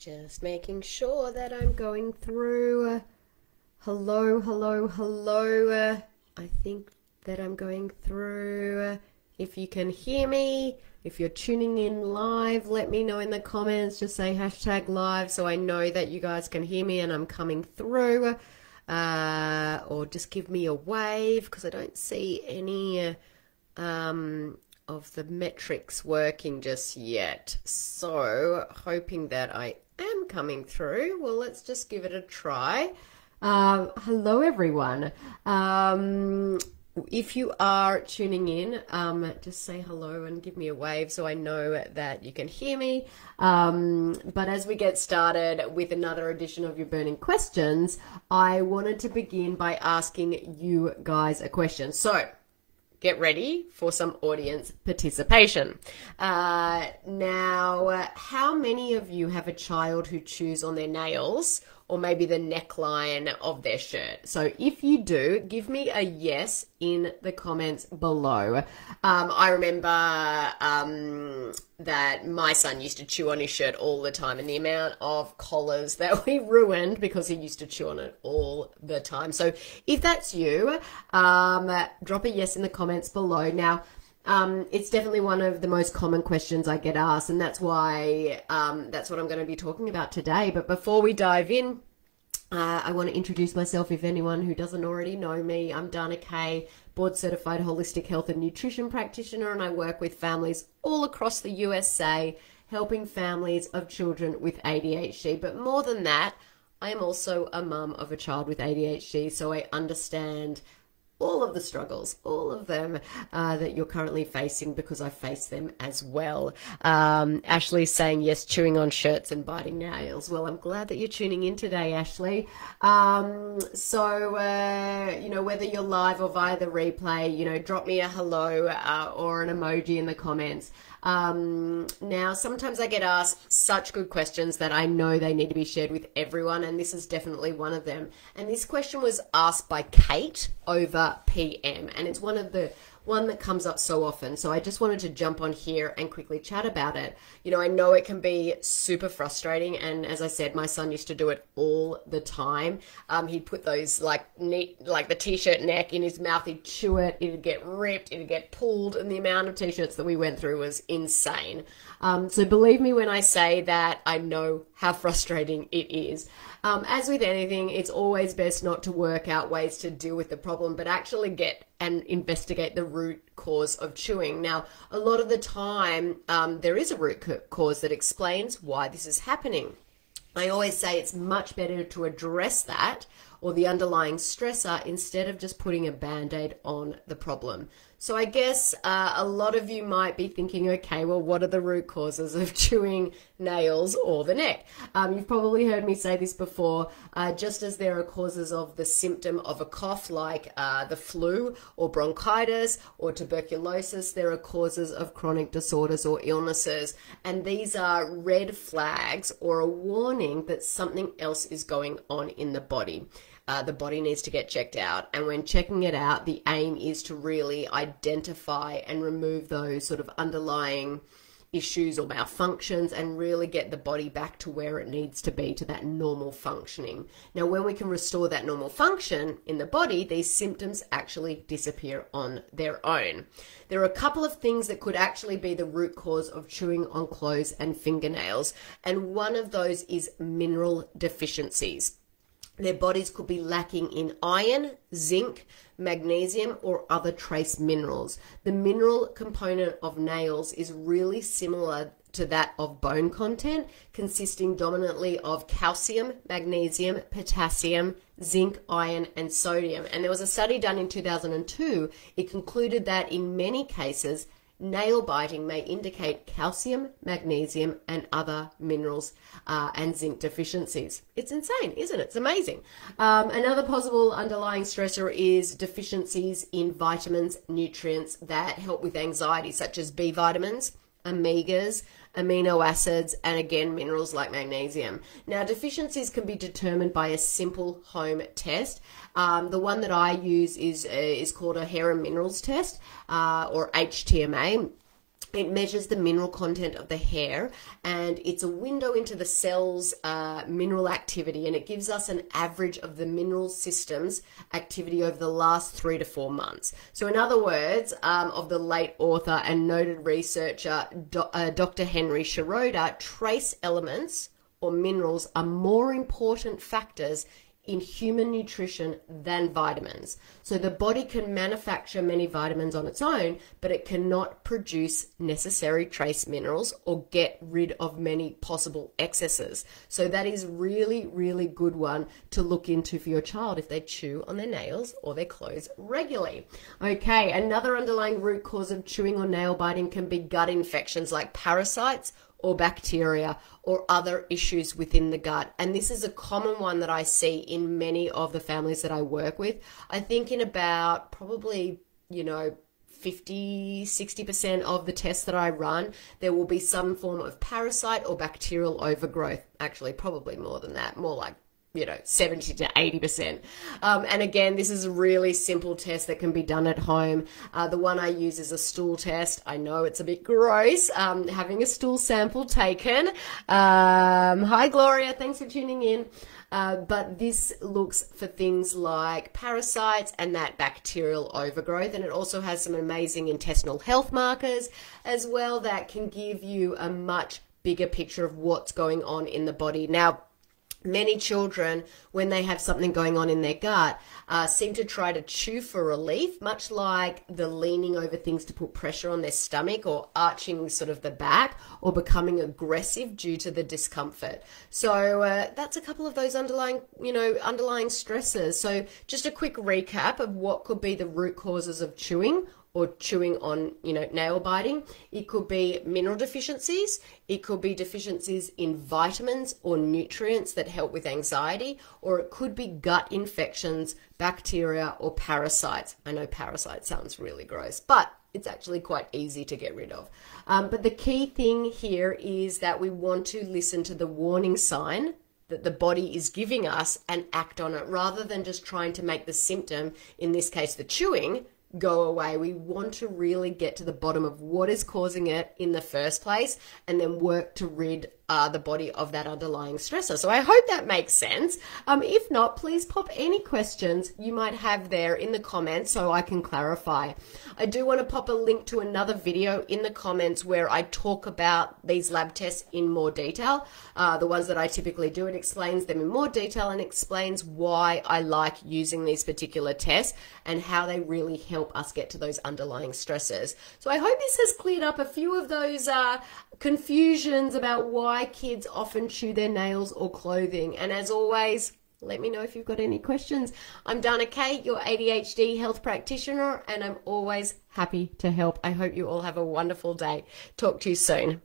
Just making sure that I'm going through. Hello, hello, hello. I think that I'm going through. If you can hear me, if you're tuning in live, let me know in the comments. Just say hashtag live so I know that you guys can hear me and I'm coming through. Or just give me a wave because I don't see any of the metrics working just yet. So hoping that I am coming through. Well, let's just give it a try. Hello everyone. If you are tuning in, just say hello and give me a wave so I know that you can hear me. But as we get started with another edition of Your Burning Questions, I wanted to begin by asking you guys a question. So get ready for some audience participation. Now, how many of you have a child who chews on their nails or maybe the neckline of their shirt? So if you do, give me a yes in the comments below. I remember that my son used to chew on his shirt all the time, and the amount of collars that we ruined because he used to chew on it all the time. So if that's you, drop a yes in the comments below. Now, it's definitely one of the most common questions I get asked, and that's why that's what I'm going to be talking about today. But before we dive in, I want to introduce myself. If anyone who doesn't already know me, I'm Dana Kay, board certified holistic health and nutrition practitioner, and I work with families all across the USA, helping families of children with ADHD. But more than that, I am also a mum of a child with ADHD, so I understand all of the struggles, all of them that you're currently facing, because I face them as well. Ashley's saying yes, chewing on shirts and biting nails. Well, I'm glad that you're tuning in today, Ashley. You know, whether you're live or via the replay, you know, drop me a hello or an emoji in the comments. Now, sometimes I get asked such good questions that I know they need to be shared with everyone, and this is definitely one of them. And this question was asked by Kate over PM, and it's one that comes up so often. So I just wanted to jump on here and quickly chat about it. You know, I know it can be super frustrating, and as I said, my son used to do it all the time. He'd put those like the t-shirt neck in his mouth, he'd chew it, it'd get ripped, it'd get pulled, and the amount of t-shirts that we went through was insane. So believe me when I say that I know how frustrating it is. As with anything, it's always best not to work out ways to deal with the problem, but actually get and investigate the root cause of chewing. Now, a lot of the time, there is a root cause that explains why this is happening. I always say it's much better to address that or the underlying stressor instead of just putting a band-aid on the problem. So I guess a lot of you might be thinking, okay, well, what are the root causes of chewing nails or the neck? You've probably heard me say this before. Just as there are causes of the symptom of a cough, like the flu or bronchitis or tuberculosis, there are causes of chronic disorders or illnesses. And these are red flags or a warning that something else is going on in the body. The body needs to get checked out, and when checking it out, the aim is to really identify and remove those sort of underlying issues or malfunctions and really get the body back to where it needs to be, to that normal functioning. Now, when we can restore that normal function in the body, these symptoms actually disappear on their own. There are a couple of things that could actually be the root cause of chewing on clothes and fingernails, and one of those is mineral deficiencies. Their bodies could be lacking in iron, zinc, magnesium, or other trace minerals. The mineral component of nails is really similar to that of bone content, consisting dominantly of calcium, magnesium, potassium, zinc, iron, and sodium. And there was a study done in 2002. It concluded that in many cases, nail biting may indicate calcium, magnesium, and other minerals and zinc deficiencies. It's insane, isn't it? It's amazing. Another possible underlying stressor is deficiencies in vitamins, nutrients that help with anxiety, such as B vitamins, omegas, amino acids, and again, minerals like magnesium. Now, deficiencies can be determined by a simple home test. The one that I use is called a hair and minerals test, or HTMA. It measures the mineral content of the hair, and it's a window into the cell's mineral activity, and it gives us an average of the mineral system's activity over the last 3 to 4 months. So in other words, of the late author and noted researcher Dr. Henry Schroeder, trace elements or minerals are more important factors in human nutrition than vitamins. So the body can manufacture many vitamins on its own, but it cannot produce necessary trace minerals or get rid of many possible excesses. So that is really, really good one to look into for your child if they chew on their nails or their clothes regularly. Okay, another underlying root cause of chewing or nail biting can be gut infections like parasites or bacteria or other issues within the gut. And this is a common one that I see in many of the families that I work with. I think in about probably, 50-60% of the tests that I run, there will be some form of parasite or bacterial overgrowth. Actually, probably more than that, more like 70 to 80%. And again, this is a really simple test that can be done at home. The one I use is a stool test. I know it's a bit gross, having a stool sample taken. Hi, Gloria. Thanks for tuning in. But this looks for things like parasites and that bacterial overgrowth. And it also has some amazing intestinal health markers as well that can give you a much bigger picture of what's going on in the body. Now, many children, when they have something going on in their gut, seem to try to chew for relief, much like the leaning over things to put pressure on their stomach or arching sort of the back or becoming aggressive due to the discomfort. So that's a couple of those underlying stresses. So just a quick recap of what could be the root causes of chewing or chewing on, nail biting. It could be mineral deficiencies. It could be deficiencies in vitamins or nutrients that help with anxiety, or it could be gut infections, bacteria, or parasites. I know parasite sounds really gross, but it's actually quite easy to get rid of. But the key thing here is that we want to listen to the warning sign that the body is giving us and act on it, rather than just trying to make the symptom, in this case the chewing, go away. We want to really get to the bottom of what is causing it in the first place and then work to rid the body of that underlying stressor. So I hope that makes sense. If not, please pop any questions you might have there in the comments so I can clarify. I do want to pop a link to another video in the comments where I talk about these lab tests in more detail. The ones that I typically do, it explains them in more detail and explains why I like using these particular tests and how they really help us get to those underlying stressors. So I hope this has cleared up a few of those confusions about why kids often chew their nails or clothing. And as always, let me know if you've got any questions. I'm Dana Kate, your ADHD health practitioner, and I'm always happy to help. I hope you all have a wonderful day. Talk to you soon.